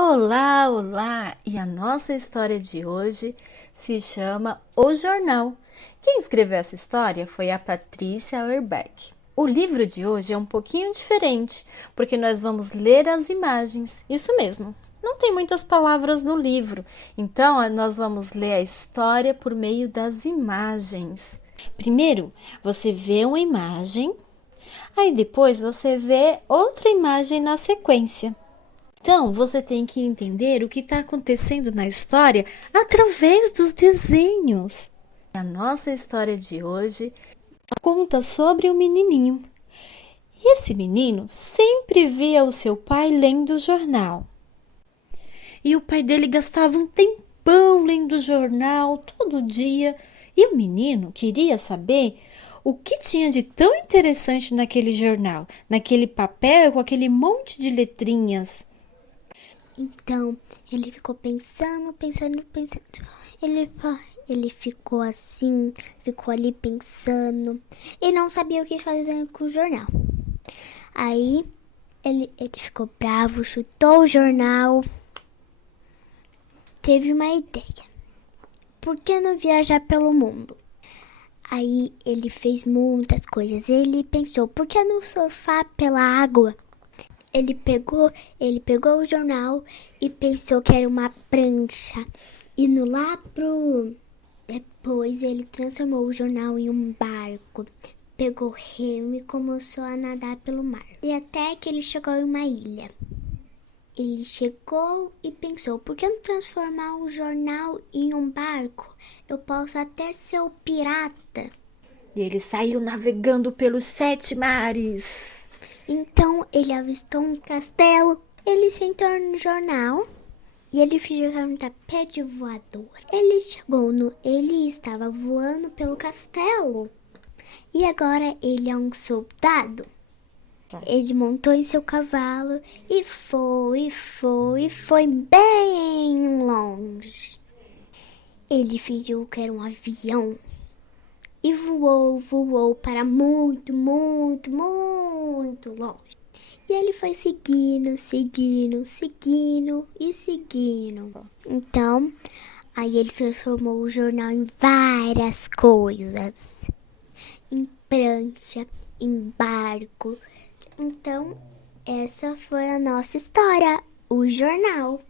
Olá, olá! E a nossa história de hoje se chama O Jornal. Quem escreveu essa história foi a Patrícia Auerbach. O livro de hoje é um pouquinho diferente, porque nós vamos ler as imagens. Isso mesmo, não tem muitas palavras no livro, então nós vamos ler a história por meio das imagens. Primeiro, você vê uma imagem, aí depois você vê outra imagem na sequência. Então, você tem que entender o que está acontecendo na história através dos desenhos. A nossa história de hoje conta sobre um menininho. E esse menino sempre via o seu pai lendo o jornal. E o pai dele gastava um tempão lendo o jornal todo dia. E o menino queria saber o que tinha de tão interessante naquele jornal, naquele papel com aquele monte de letrinhas. Então, ele ficou pensando. Ele ficou assim, ficou ali pensando e não sabia o que fazer com o jornal. Aí, ele ficou bravo, chutou o jornal. Teve uma ideia. Por que não viajar pelo mundo? Aí, ele fez muitas coisas. Ele pensou, por que não surfar pela água? Ele pegou o jornal e pensou que era uma prancha. Indo lá Depois ele transformou o jornal em um barco. Pegou remo e começou a nadar pelo mar. E até que ele chegou em uma ilha. Ele chegou e pensou, por que não transformar o jornal em um barco? Eu posso até ser o pirata. E ele saiu navegando pelos 7 mares. Então ele avistou um castelo. Ele sentou no jornal e ele fingiu que era um tapete voador. Ele estava voando pelo castelo. E agora ele é um soldado. Ele montou em seu cavalo e foi bem longe. Ele fingiu que era um avião. E voou para muito longe. E ele foi seguindo. Então, aí ele transformou o jornal em várias coisas. Em prancha, em barco. Então, essa foi a nossa história, o jornal.